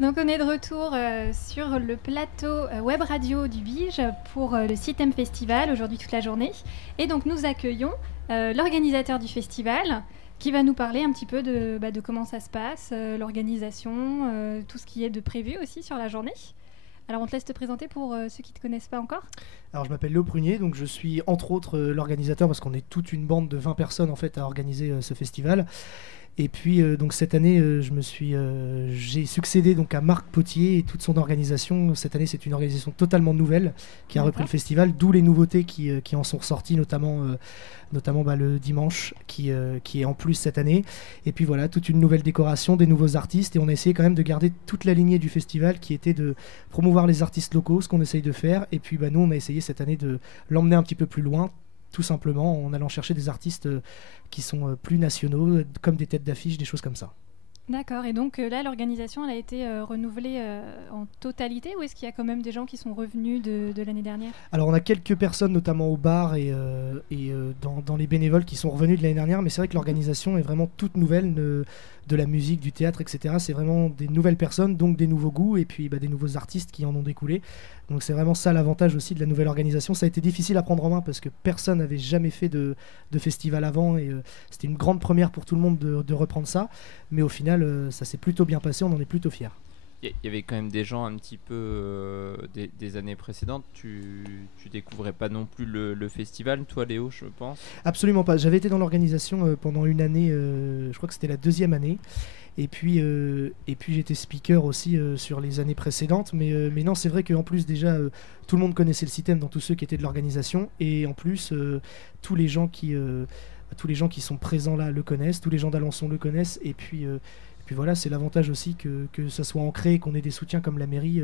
Donc on est de retour sur le plateau web radio du Bige pour le Citem Festival, aujourd'hui toute la journée. Et donc nous accueillons l'organisateur du festival qui va nous parler un petit peu de comment ça se passe, l'organisation, tout ce qui est de prévu aussi sur la journée. Alors on te laisse te présenter pour ceux qui ne te connaissent pas encore. Alors je m'appelle Léo Prunier, donc je suis entre autres l'organisateur parce qu'on est toute une bande de 20 personnes en fait à organiser ce festival. Et puis donc cette année j'ai succédé donc à Marc Potier et toute son organisation. Cette année c'est une organisation totalement nouvelle qui a repris le festival, d'où les nouveautés qui en sont ressorties, notamment le dimanche qui est en plus cette année. Et puis voilà, toute une nouvelle décoration, des nouveaux artistes, et on a essayé quand même de garder toute la lignée du festival qui était de promouvoir les artistes locaux, ce qu'on essaye de faire. Et puis nous on a essayé cette année de l'emmener un petit peu plus loin, tout simplement en allant chercher des artistes qui sont plus nationaux, comme des têtes d'affiche, des choses comme ça. D'accord, et donc là l'organisation elle a été renouvelée en totalité, ou est-ce qu'il y a quand même des gens qui sont revenus de l'année dernière? Alors on a quelques personnes notamment au bar et dans les bénévoles qui sont revenus de l'année dernière, mais c'est vrai que l'organisation est vraiment toute nouvelle, de la musique, du théâtre, etc. C'est vraiment des nouvelles personnes, donc des nouveaux goûts, et puis des nouveaux artistes qui en ont découlé. Donc c'est vraiment ça l'avantage aussi de la nouvelle organisation. Ça a été difficile à prendre en main parce que personne n'avait jamais fait de festival avant, et c'était une grande première pour tout le monde de reprendre ça. Mais au final, ça s'est plutôt bien passé, on en est plutôt fiers. Il y avait quand même des gens un petit peu des années précédentes. Tu découvrais pas non plus le festival, toi Léo, je pense? Absolument pas. J'avais été dans l'organisation pendant une année, je crois que c'était la deuxième année. Et puis j'étais speaker aussi sur les années précédentes. Mais non, c'est vrai qu'en plus déjà, tout le monde connaissait le Citem dans tous ceux qui étaient de l'organisation. Et en plus, tous les gens qui sont présents là le connaissent, tous les gens d'Alençon le connaissent. Et puis voilà, c'est l'avantage aussi que ça soit ancré, qu'on ait des soutiens comme la mairie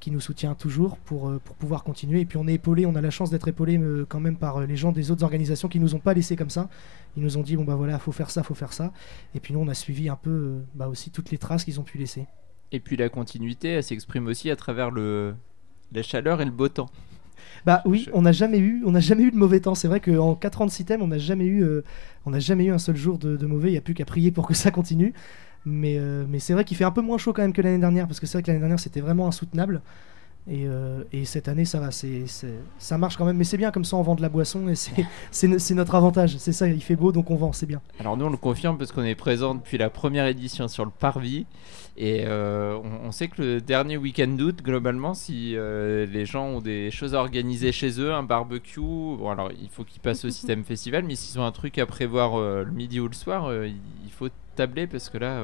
qui nous soutient toujours pour pouvoir continuer. Et puis on est épaulé, on a la chance d'être épaulé quand même par les gens des autres organisations qui nous ont pas laissé comme ça. Ils nous ont dit voilà, faut faire ça. Et puis nous on a suivi un peu aussi toutes les traces qu'ils ont pu laisser. Et puis la continuité, elle s'exprime aussi à travers la chaleur et le beau temps. Oui, on n'a jamais eu de mauvais temps. C'est vrai qu'en 4 ans de Citem, on n'a jamais eu un seul jour de mauvais. Il n'y a plus qu'à prier pour que ça continue. Mais c'est vrai qu'il fait un peu moins chaud quand même que l'année dernière, parce que c'est vrai que l'année dernière c'était vraiment insoutenable. Et cette année ça va, ça marche quand même, mais c'est bien, comme ça on vend de la boisson et c'est notre avantage, c'est ça, il fait beau donc on vend, c'est bien. Alors nous on le confirme parce qu'on est présent depuis la première édition sur le Parvis, et on sait que le dernier week-end d'août, globalement, si les gens ont des choses à organiser chez eux, un barbecue, bon alors il faut qu'ils passent au Citem Festival, mais s'ils ont un truc à prévoir le midi ou le soir, il faut tabler, parce que là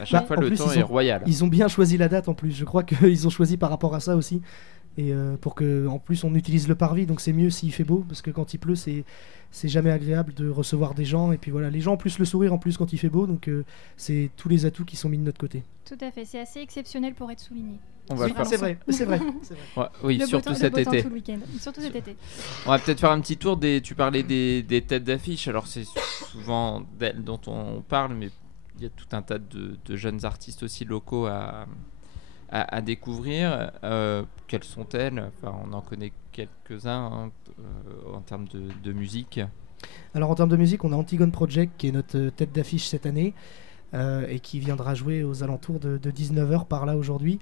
à chaque fois le temps est royal. Ils ont bien choisi la date en plus, je crois qu'ils ont choisi par rapport à ça aussi, et pour que en plus on utilise le parvis, donc c'est mieux s'il fait beau, parce que quand il pleut c'est jamais agréable de recevoir des gens, et puis voilà, les gens ont plus le sourire en plus quand il fait beau, donc c'est tous les atouts qui sont mis de notre côté. Tout à fait, c'est assez exceptionnel pour être souligné. C'est vrai. Ouais, oui, surtout cet été. Tout le week-end. Surtout cet été. On va peut-être faire un petit tour tu parlais des têtes d'affiche. Alors c'est souvent d'elles dont on parle, mais il y a tout un tas de jeunes artistes aussi locaux à découvrir. Quelles sont-elles? Enfin, on en connaît quelques-uns en termes de musique. Alors en termes de musique, on a Antigone Project qui est notre tête d'affiche cette année, et qui viendra jouer aux alentours de 19h par là aujourd'hui.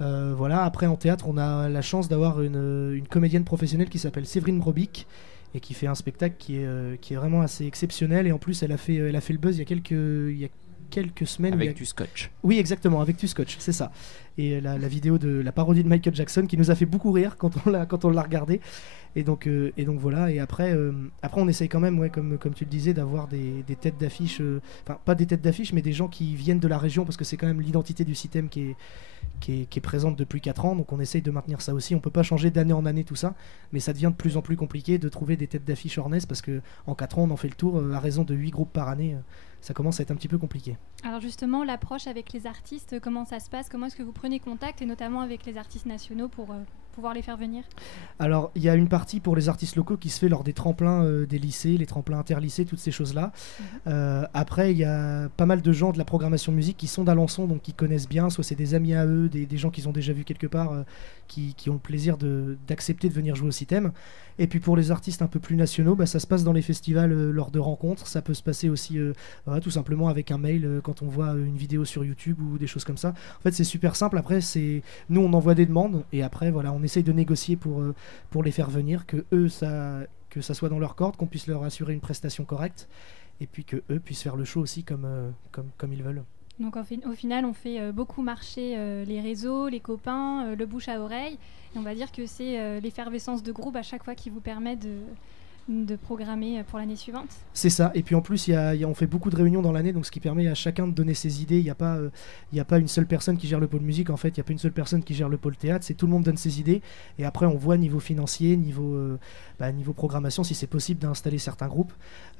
Voilà. Après en théâtre, on a la chance d'avoir une comédienne professionnelle qui s'appelle Séverine Brobic et qui fait un spectacle qui est vraiment assez exceptionnel, et en plus elle a fait le buzz il y a quelques semaines. Avec du scotch. Oui, exactement, avec du scotch, c'est ça. Et la vidéo de la parodie de Michael Jackson qui nous a fait beaucoup rire quand on l'a regardé. Et donc voilà. Et après on essaye quand même, comme tu le disais, d'avoir des têtes d'affiche, enfin pas des têtes d'affiche, mais des gens qui viennent de la région, parce que c'est quand même l'identité du Citem qui est présente depuis 4 ans. Donc on essaye de maintenir ça aussi. On peut pas changer d'année en année tout ça, mais ça devient de plus en plus compliqué de trouver des têtes d'affiche ornaises, parce qu'en 4 ans on en fait le tour à raison de 8 groupes par année. Ça commence à être un petit peu compliqué. Alors justement, l'approche avec les artistes, comment ça se passe? Comment est-ce que vous prenez contact, et notamment avec les artistes nationaux, pour pouvoir les faire venir? Alors, il y a une partie pour les artistes locaux qui se fait lors des tremplins des lycées, les tremplins interlycées, toutes ces choses-là. Après, il y a pas mal de gens de la programmation musique qui sont d'Alençon, donc qui connaissent bien, soit c'est des amis à eux, des gens qu'ils ont déjà vus quelque part, qui ont le plaisir d'accepter de venir jouer au Citem. Et puis pour les artistes un peu plus nationaux, ça se passe dans les festivals lors de rencontres. Ça peut se passer aussi tout simplement avec un mail quand on voit une vidéo sur YouTube ou des choses comme ça. En fait, c'est super simple. Après, nous, on envoie des demandes et après, voilà, on essaye de négocier pour les faire venir, que ça soit dans leur corde, qu'on puisse leur assurer une prestation correcte et puis que eux puissent faire le show aussi comme ils veulent. Donc au final, on fait beaucoup marcher les réseaux, les copains, le bouche à oreille. Et on va dire que c'est l'effervescence de groupe à chaque fois qui vous permet de programmer pour l'année suivante. C'est ça. Et puis en plus, on fait beaucoup de réunions dans l'année, donc ce qui permet à chacun de donner ses idées. Il n'y a pas une seule personne qui gère le pôle musique. En fait, il n'y a pas une seule personne qui gère le pôle théâtre. C'est tout le monde donne ses idées. Et après, on voit niveau financier, niveau programmation, si c'est possible d'installer certains groupes.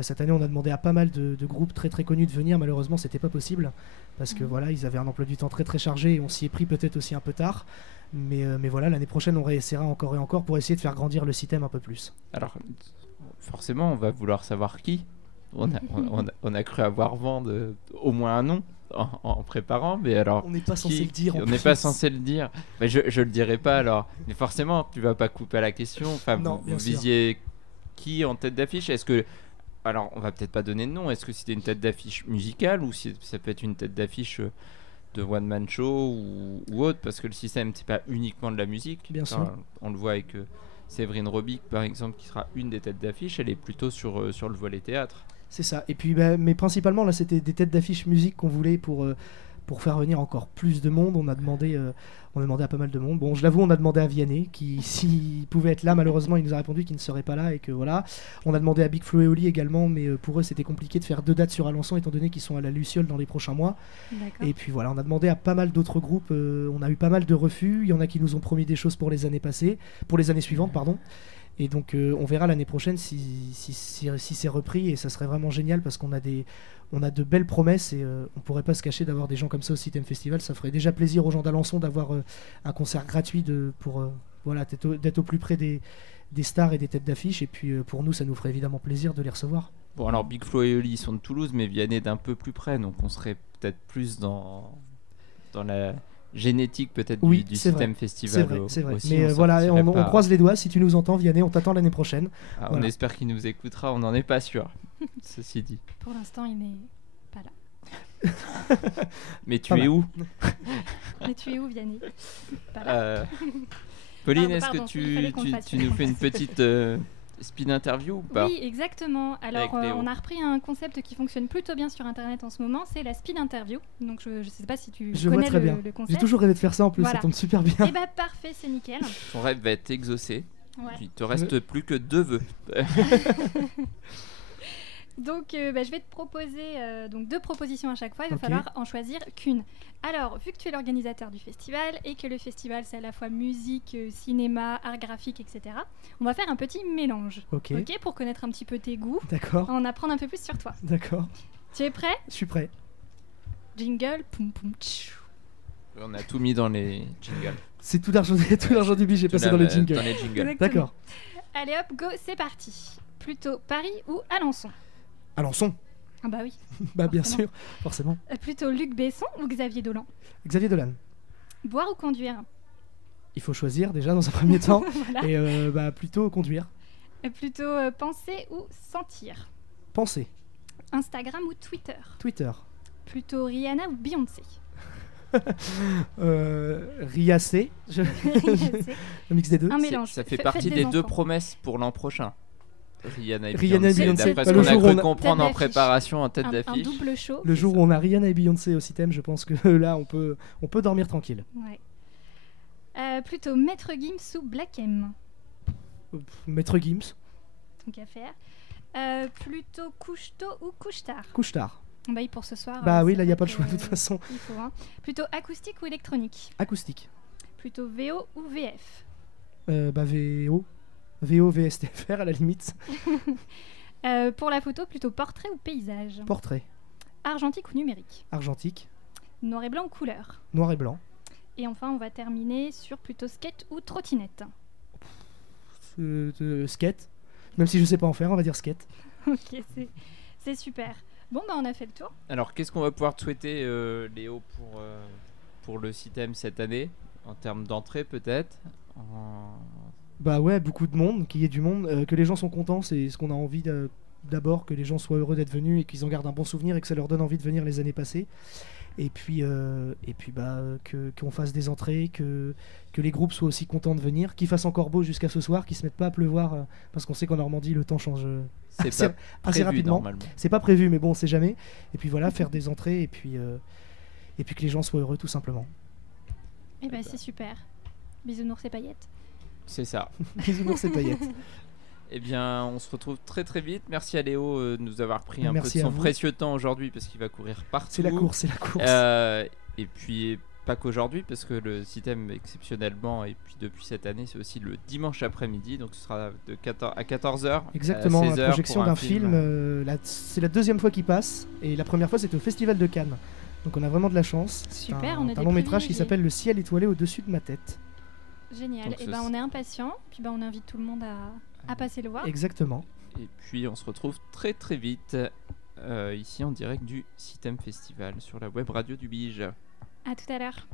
Cette année, on a demandé à pas mal de groupes très très connus de venir. Malheureusement, c'était pas possible parce que voilà, ils avaient un emploi du temps très très chargé et on s'y est pris peut-être aussi un peu tard. Mais voilà, l'année prochaine, on réessayera encore et encore pour essayer de faire grandir le système un peu plus. Alors, forcément, on va vouloir savoir qui. On a cru avoir vent au moins un nom en préparant, mais alors... On n'est pas censé le dire. On n'est pas censé le dire. Mais je le dirai pas alors. Mais forcément, tu vas pas couper à la question. Enfin, non, vous visiez qui en tête d'affiche? Est-ce que... Alors, on va peut-être pas donner de nom. Est-ce que c'était une tête d'affiche musicale ou si ça peut être une tête d'affiche de one-man show ou autre? Parce que le système, c'est pas uniquement de la musique. Bien sûr. On le voit avec Séverine Robic, par exemple, qui sera une des têtes d'affiche. Elle est plutôt sur le volet théâtre. C'est ça. Et puis, mais principalement, là, c'était des têtes d'affiche musique qu'on voulait pour faire venir encore plus de monde. On a demandé à pas mal de monde. Bon, je l'avoue, on a demandé à Vianney, qui, s'il pouvait être là, malheureusement, il nous a répondu qu'il ne serait pas là et que voilà. On a demandé à Big Flo et Oli également, mais pour eux, c'était compliqué de faire 2 dates sur Alençon, étant donné qu'ils sont à la Luciole dans les prochains mois. D'accord. Et puis voilà, on a demandé à pas mal d'autres groupes. On a eu pas mal de refus. Il y en a qui nous ont promis des choses pour les années suivantes, pardon. Et donc on verra l'année prochaine si c'est repris, et ça serait vraiment génial parce qu'on a de belles promesses et on pourrait pas se cacher d'avoir des gens comme ça au Système Festival. Ça ferait déjà plaisir aux gens d'Alençon d'avoir un concert gratuit pour d'être au plus près des stars et des têtes d'affiche, et puis pour nous ça nous ferait évidemment plaisir de les recevoir. Bon, alors Big Flo et Oli sont de Toulouse, mais Vianney d'un peu plus près, donc on serait peut-être plus dans la génétique peut-être oui, du Système Festival. C'est vrai. Aussi, mais voilà, on croise les doigts. Si tu nous entends, Vianney, on t'attend l'année prochaine. Voilà. On espère qu'il nous écoutera, on n'en est pas sûr. Ceci dit. Pour l'instant, il n'est pas là. Mais tu es où? Mais tu es où, Vianney? Pauline, est-ce que tu nous fais une petite speed interview ou pas? Oui, exactement. Alors, on a repris un concept qui fonctionne plutôt bien sur Internet en ce moment, c'est la speed interview. Donc, je ne sais pas si tu connais le concept. J'ai toujours rêvé de faire ça en plus, voilà. Ça tombe super bien. Et bah parfait, c'est nickel. Ton rêve va être exaucé. Ouais. Il te reste plus que 2 vœux. Donc, je vais te proposer 2 propositions à chaque fois. Il va falloir en choisir qu'une. Alors, vu que tu es l'organisateur du festival et que le festival, c'est à la fois musique, cinéma, art graphique, etc., on va faire un petit mélange. Ok, pour connaître un petit peu tes goûts. D'accord. En apprendre un peu plus sur toi. D'accord. Tu es prêt? Je suis prêt. Jingle, poum poum, tchou. On a tout mis dans les jingles. C'est tout l'argent du budget passé dans les jingles. D'accord. Allez hop, go, c'est parti. Plutôt Paris ou Alençon? Alençon. Ah bah oui. Bah bien sûr, forcément. Plutôt Luc Besson ou Xavier Dolan? Xavier Dolan. Boire ou conduire? Il faut choisir déjà dans un premier temps. Voilà. Et plutôt conduire. Plutôt penser ou sentir? Penser. Instagram ou Twitter? Twitter. Plutôt Rihanna ou Beyoncé? Riacé. Le mix des deux. Un mélange. Ça fait partie des 2 promesses pour l'an prochain. Rihanna et Beyoncé. D'après ce qu'on a cru comprendre en préparation en tête d'affiche. Un double show. Le jour où on a Rihanna et Beyoncé au Système, je pense que là on peut dormir tranquille. Ouais. Plutôt Maître Gims ou Black M? Maître Gims. Tant qu'à faire. Plutôt Couche-Tôt ou Couche-Tard? Couche-Tard. Bah oui, pour ce soir. Bah oui, là il n'y a pas le choix de toute façon. Il faut, hein. Plutôt acoustique ou électronique? Acoustique. Plutôt VO ou VF? VO. VO, VSTFR à la limite. Pour la photo, plutôt portrait ou paysage? Portrait. Argentique ou numérique? Argentique. Noir et blanc ou couleur? Noir et blanc. Et enfin, on va terminer sur plutôt skate ou trottinette? Skate. Même si je sais pas en faire, on va dire skate. Ok, c'est super. Bon, bah on a fait le tour. Alors, qu'est-ce qu'on va pouvoir te souhaiter, Léo, pour le Système cette année? En termes d'entrée, peut-être Bah ouais, beaucoup de monde, qu'il y ait du monde, que les gens sont contents, c'est ce qu'on a envie d'abord, que les gens soient heureux d'être venus et qu'ils en gardent un bon souvenir et que ça leur donne envie de venir les années passées. Et puis qu'on fasse des entrées, que les groupes soient aussi contents de venir, qu'il fasse encore beau jusqu'à ce soir, qu'ils se mettent pas à pleuvoir, parce qu'on sait qu'en Normandie le temps change C'est pas assez prévu rapidement. normalement. C'est pas prévu, mais bon, on sait jamais. Et puis voilà, faire des entrées et puis que les gens soient heureux tout simplement. Et bah c'est super. Bisounours et paillettes. C'est ça. Bisounours et paillettes. Eh bien, on se retrouve très très vite. Merci à Léo de nous avoir pris un Merci peu de à son vous. précieux temps aujourd'hui parce qu'il va courir partout. C'est la course. Et puis pas qu'aujourd'hui parce que le système exceptionnellement et puis depuis cette année c'est aussi le dimanche après-midi, donc ce sera de 14 à 14h. Exactement, la 16h projection pour un d'un film. C'est la deuxième fois qu'il passe et la première fois c'était au Festival de Cannes. Donc on a vraiment de la chance. Super, c'est on a un des long métrage qui privilégiés. s'appelle Le ciel étoilé au-dessus de ma tête. Génial. Donc Et ben on est impatients. Puis on invite tout le monde à passer le voir. Exactement. Et puis on se retrouve très très vite ici en direct du Citem Festival sur la web radio du Bige. À tout à l'heure.